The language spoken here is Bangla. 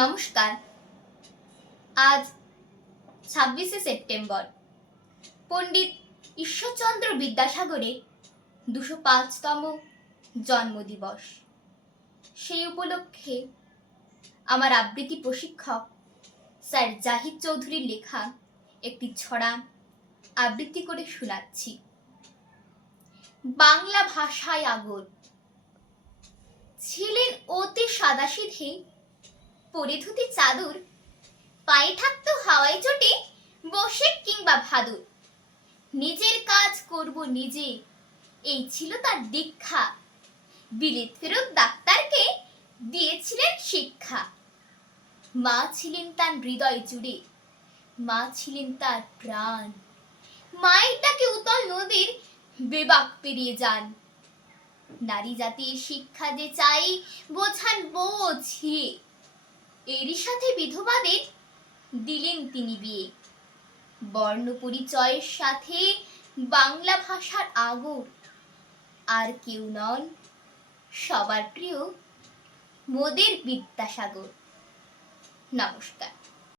নমস্কার। আজ ছাব্বিশে সেপ্টেম্বর। পণ্ডিত ঈশ্বরচন্দ্র বিদ্যাসাগরের দুশো পাঁচতম জন্মদিবস। সেই উপলক্ষে আমার আবৃত্তি প্রশিক্ষক স্যার জাহিদ চৌধুরীর লেখা একটি ছড়া আবৃত্তি করে শোনাচ্ছি। বাংলা ভাষায় আগর। ছিলেন অতি সাদাসিধে পরে ধুতি চাদর পায়ে থাকতো হাওয়াই চটে বসে কিংবা ভাদর। নিজের কাজ করব নিজে, এই ছিল তার দীক্ষা। বিলেত ফেরত ডাক্তারকে দিয়েছিলেন শিক্ষা। মা ছিলেন তার হৃদয় জুড়ে, মা ছিলেন তার প্রাণ। মায়ের ডাকে উতল নদীর বেবাক পেরিয়ে যান। নারী জাতির শিক্ষা যে চাই, বোঝান বোঝিয়ে। এরই সাথে বিধবাদের দিলেন তিনি বিয়ে। বর্ণ পরিচয়ের সাথে বাংলা ভাষার আগর। আর কেউ নন, সবার প্রিয় মোদের বিদ্যাসাগর। নমস্কার।